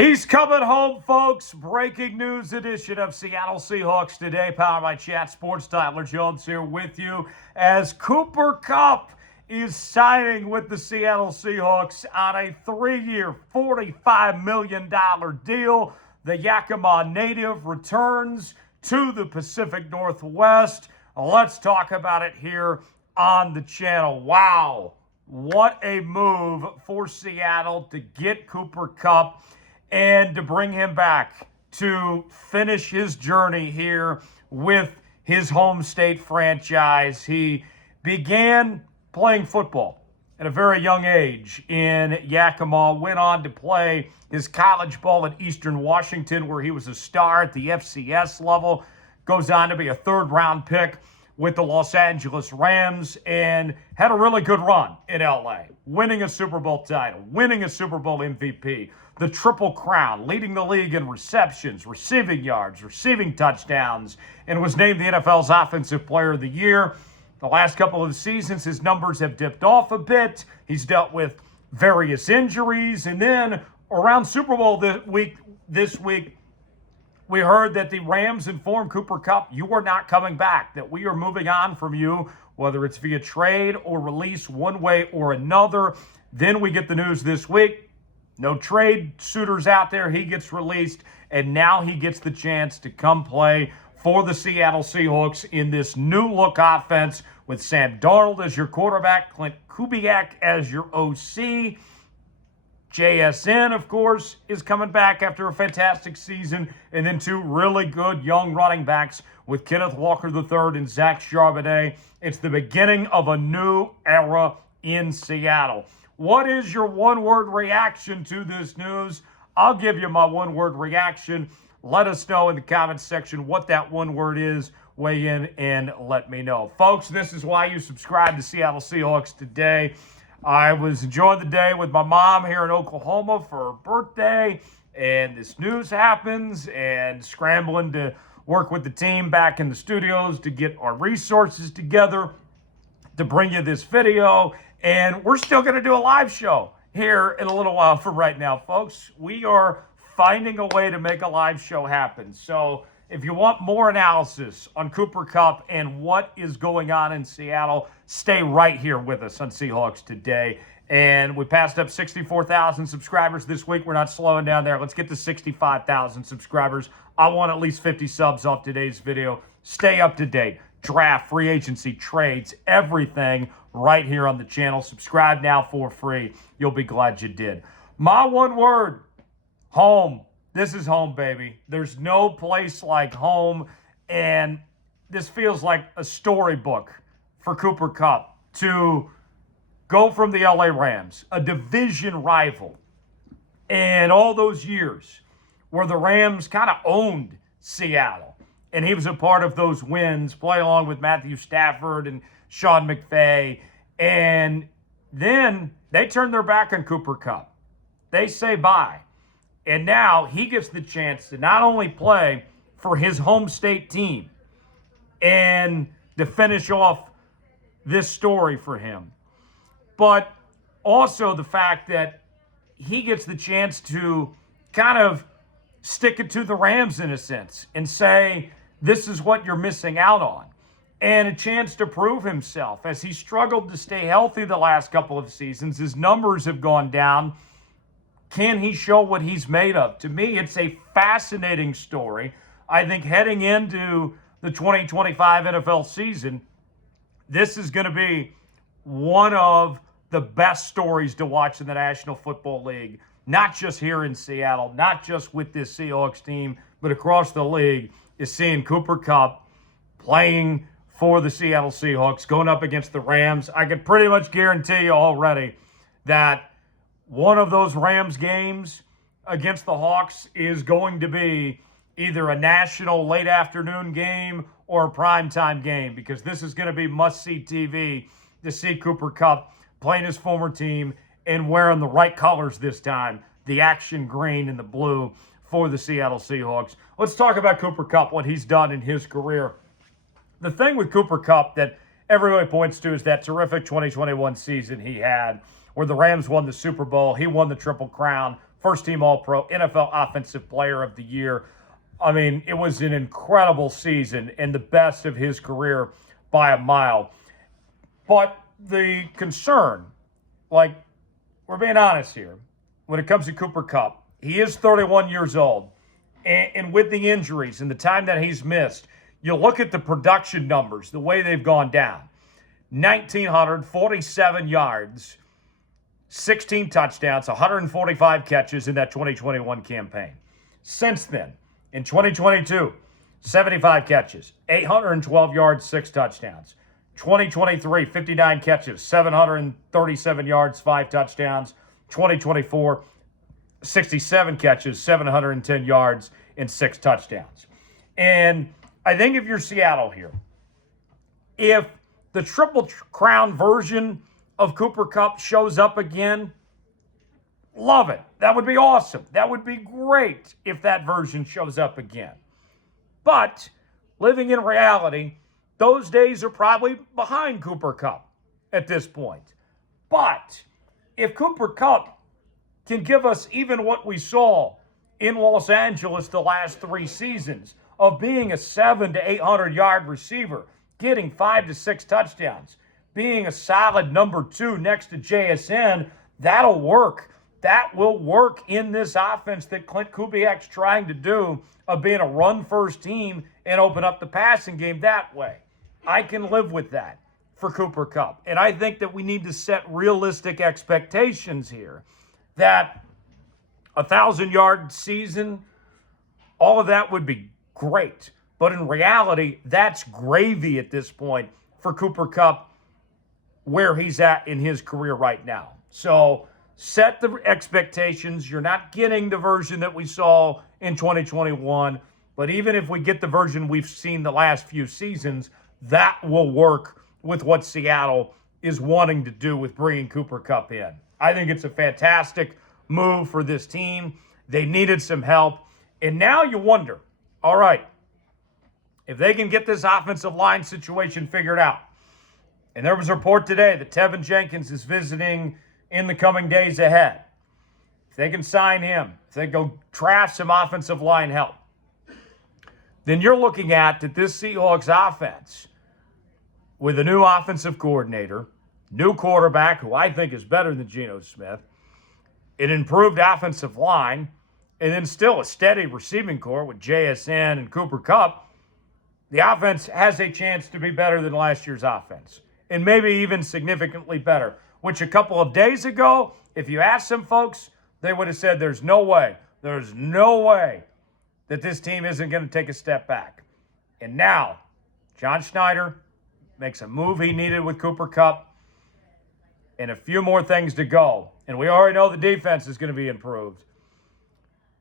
He's coming home, folks. Breaking news edition of Seattle Seahawks Breaking news edition of Seattle Seahawks Today, powered by Chat Sports. Tyler Jones here with you as Cooper Kupp is signing with the Seattle Seahawks on a 3-year, $45 million deal. The Yakima native returns to the Pacific Northwest. Let's talk about it here on the channel. Wow, what a move for Seattle to get Cooper Kupp and to bring him back to finish his journey here with his home state franchise. He began playing football at a very young age in Yakima, went on to play his college ball at Eastern Washington, where he was a star at the FCS level, goes on to be a third-round pick with the Los Angeles Rams, and had a really good run in LA, winning a Super Bowl title, winning a Super Bowl MVP, the Triple Crown, leading the league in receptions, receiving yards, receiving touchdowns, and was named the NFL's Offensive Player of the Year. The last couple of seasons, his numbers have dipped off a bit. He's dealt with various injuries, and then around Super Bowl this week, we heard that the Rams informed Cooper Kupp, you are not coming back, that we are moving on from you, whether it's via trade or release one way or another. Then we get the news this week, no trade suitors out there. He gets released, and now he gets the chance to come play for the Seattle Seahawks in this new-look offense with Sam Darnold as your quarterback, Clint Kubiak as your OC. JSN, of course, is coming back after a fantastic season, and then two really good young running backs with Kenneth Walker III and Zach Charbonnet. It's the beginning of a new era in Seattle. What is your one-word reaction to this news? I'll give you my one-word reaction. Let us know in the comments section what that one word is. Weigh in and let me know. Folks, this is why you subscribe to Seattle Seahawks Today. I was enjoying the day with my mom here in Oklahoma for her birthday, and this news happens, and scrambling to work with the team back in the studios to get our resources together to bring you this video. And we're still going to do a live show here in a little while from right now, folks. We are finding a way to make a live show happen. So if you want more analysis on Cooper Kupp and what is going on in Seattle, stay right here with us on Seahawks Today. And we passed up 64,000 subscribers this week. We're not slowing down there. Let's get to 65,000 subscribers. I want at least 50 subs off today's video. Stay up to date. Draft, free agency, trades, everything right here on the channel. Subscribe now for free. You'll be glad you did. My one word, home. This is home, baby. There's no place like home, and this feels like a storybook for Cooper Kupp to go from the LA Rams, a division rival, and all those years where the Rams kind of owned Seattle, and he was a part of those wins, play along with Matthew Stafford and Sean McVay, and then they turned their back on Cooper Kupp. They say bye. And now he gets the chance to not only play for his home state team and to finish off this story for him, but also the fact that he gets the chance to kind of stick it to the Rams in a sense and say, this is what you're missing out on. And a chance to prove himself as he struggled to stay healthy the last couple of seasons. His numbers have gone down. Can he show what he's made of? To me, it's a fascinating story. I think heading into the 2025 NFL season, this is going to be one of the best stories to watch in the National Football League. Not just here in Seattle, not just with this Seahawks team, but across the league, is seeing Cooper Kupp playing for the Seattle Seahawks, going up against the Rams. I can pretty much guarantee you already that one of those Rams games against the Hawks is going to be either a national late afternoon game or a primetime game, because this is going to be must-see TV to see Cooper Kupp playing his former team and wearing the right colors this time, the action green and the blue for the Seattle Seahawks. Let's talk about Cooper Kupp, what he's done in his career. The thing with Cooper Kupp that everybody points to is that terrific 2021 season he had, where the Rams won the Super Bowl. He won the Triple Crown, first-team All-Pro, NFL Offensive Player of the Year. I mean, it was an incredible season and the best of his career by a mile. But the concern, like, we're being honest here, when it comes to Cooper Kupp, he is 31 years old. And with the injuries and the time that he's missed, you look at the production numbers, the way they've gone down. 1,947 yards, 16 touchdowns, 145 catches in that 2021 campaign. Since then, in 2022, 75 catches, 812 yards, 6 touchdowns. 2023, 59 catches, 737 yards, 5 touchdowns. 2024, 67 catches, 710 yards, and 6 touchdowns. And I think if you're Seattle here, if the Triple Crown version of Cooper Kupp shows up again, love it. That would be awesome. That would be great if that version shows up again. But living in reality, those days are probably behind Cooper Kupp at this point. But if Cooper Kupp can give us even what we saw in Los Angeles the last 3 seasons of being a 700 to 800 yard receiver, getting 5 to 6 touchdowns, being a solid number 2 next to JSN, that'll work. That will work in this offense that Clint Kubiak's trying to do of being a run-first team and open up the passing game that way. I can live with that for Cooper Kupp. And I think that we need to set realistic expectations here that a 1,000-yard season, all of that would be great. But in reality, that's gravy at this point for Cooper Kupp where he's at in his career right now. So set the expectations. You're not getting the version that we saw in 2021. But even if we get the version we've seen the last few seasons, that will work with what Seattle is wanting to do with bringing Cooper Kupp in. I think it's a fantastic move for this team. They needed some help. And now you wonder, all right, if they can get this offensive line situation figured out. And there was a report today that Tevin Jenkins is visiting in the coming days ahead. If they can sign him, if they go draft some offensive line help, then you're looking at that this Seahawks offense with a new offensive coordinator, new quarterback, who I think is better than Geno Smith, an improved offensive line, and then still a steady receiving core with JSN and Cooper Kupp, the offense has a chance to be better than last year's offense, and maybe even significantly better, which a couple of days ago, if you asked some folks, they would have said there's no way that this team isn't going to take a step back. And now, John Schneider makes a move he needed with Cooper Kupp, and a few more things to go. And we already know the defense is going to be improved.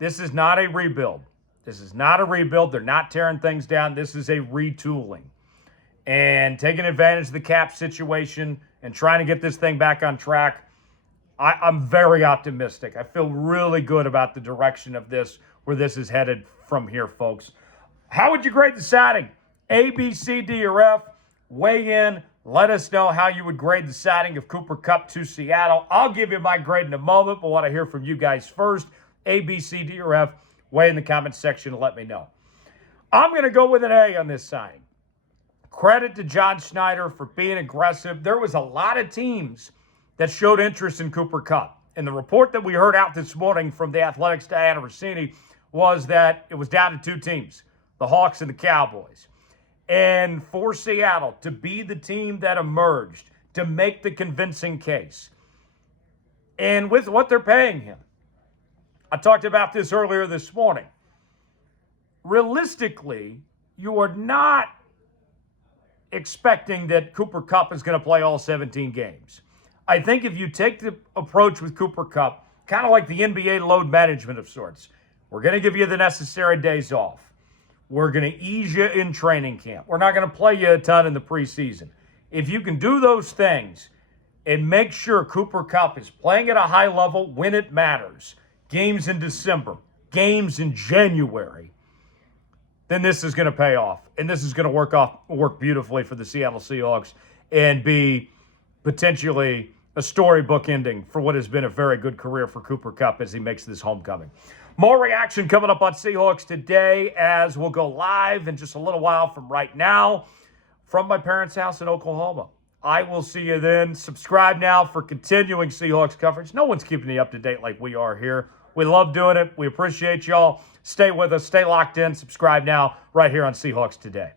This is not a rebuild. They're not tearing things down. This is a retooling. And taking advantage of the cap situation and trying to get this thing back on track, I'm very optimistic. I feel really good about the direction of this, where this is headed from here, folks. How would you grade the signing? A, B, C, D, or F? Weigh in. Let us know how you would grade the signing of Cooper Kupp to Seattle. I'll give you my grade in a moment, but I want to hear from you guys first. A, B, C, D, or F? Weigh in the comments section and let me know. I'm going to go with an A on this signing. Credit to John Schneider for being aggressive. There was a lot of teams that showed interest in Cooper Kupp. And the report that we heard out this morning from the Athletics' Diana Rossini was that it was down to 2 teams, the Hawks and the Cowboys. And for Seattle to be the team that emerged, to make the convincing case, and with what they're paying him, I talked about this earlier this morning. Realistically, you are not expecting that Cooper Kupp is going to play all 17 games. I think if you take the approach with Cooper Kupp, kind of like the NBA load management of sorts, we're going to give you the necessary days off. We're going to ease you in training camp. We're not going to play you a ton in the preseason. If you can do those things and make sure Cooper Kupp is playing at a high level when it matters, games in December, games in January, then this is going to pay off. And this is going to work beautifully for the Seattle Seahawks and be potentially a storybook ending for what has been a very good career for Cooper Kupp as he makes this homecoming. More reaction coming up on Seahawks Today as we'll go live in just a little while from right now from my parents' house in Oklahoma. I will see you then. Subscribe now for continuing Seahawks coverage. No one's keeping you up to date like we are here. We love doing it. We appreciate y'all. Stay with us. Stay locked in. Subscribe now right here on Seahawks Today.